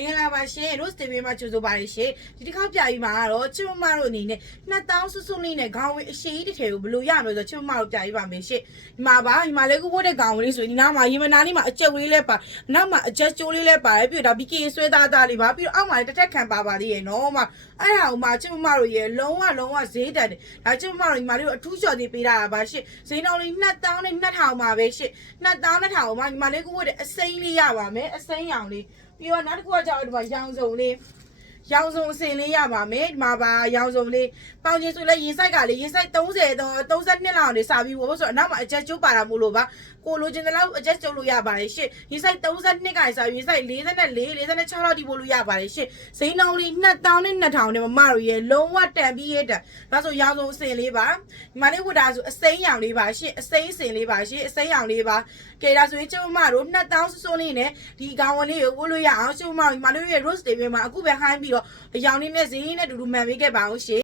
မင်္ဂလာပါရှင် Rose TV မှာကြိုဆိုပါရရှင်ဒီတစ်ခါပြပြီးမှာတော့ချစ်မမတို့အနေနဲ့2000စွစွလေးနဲ့ခေါင်းဝေးအရှိကြီးတစ်ထည်ကိုဘယ်လိုရမလဲဆိုတော့ချစ်မမတို့ပြပြီးပါမယ်ရှင်ဒီမှာပါဒီမှာလေးကိုဝတ်တဲ့ခေါင်းဝေးလေးဆိုရင်ဒီနားမှာရေမနာလေးမှာအကျက်ဝေးလေးလဲပါနောက်မှာအကျက်ကျိုးလေးလဲပါတယ်ပြီးတော့ဒါ BK ဆွဲသားသားလေးပါပြီးတော့အောက်မှာတစ်ထက်ခံပါပါသေးရဲ့နော်မအဲ့ဟာကိုမှချစ်မမတို့ရဲ့လုံးဝဈေးတက်တယ်ဒါချစ်မမတို့ဒီမှာလေးကိုအထူးလျှော်သေးပေးတာပါရှင်ဈေးနှုန်းလေး2000နဲ့2000ပါပဲရှင်2000 2000ကိုမှဒီမှာလေးကိုဝတ်တဲ့အစိမ်းလေးရပါမယ်အစိမ်းရောင်လေးပြီးတော့နောက်တစ်ခုကကြောက်ဒီမှာရောင်စုံလေးရောင်စုံအစင်လေးရပါမယ်ဒီမှာပါရောင်စုံလေးပေါင်ချင်းဆိုလဲရင်ဆိုင်ကလေရင်ဆိုင်30တော့32လောက်နေစာပြီးဘောဆိုတော့အနောက်မှာအချက်ကျိုးပါတာမို့လို့ပါကိုလိုချင်တဲ့လောက်အချက်ကျုပ်လို့ရပါတယ်ရှင့်ရင်ဆိုင်32ကစာရင်ဆိုင်44 46လောက်ဒီပို့လို့ရပါတယ်ရှင့်ဈေးနှုန်းလေး2000နဲ့2000နဲ့မမတို့ရေလုံးဝတန်ပြီးရတဲ့ဒါဆိုရောင်စုံအစင်လေးပါဒီမှာလေးဝတ်တာဆိုအစိမ်းရောင်လေးပါရှင့်အစိမ်းအစင်လေးပါရှင့်အစိမ်းရောင်လေးပါကဲဒါဆိုရင်ကျမတို့2000စွန်းလေးနဲ့ဒီကောင်ဝန်လေးကိုဝတ်လို့ရအောင်ကျမတို့ဒီမှာလေးရဲ့ Rose Day မှာအခုပဲဟိုင်းပြီးတော့အရောင်လေးနဲ့ဈေးနဲ့တူတူမှန်ပေးခဲ့ပါအောင်ရှင့်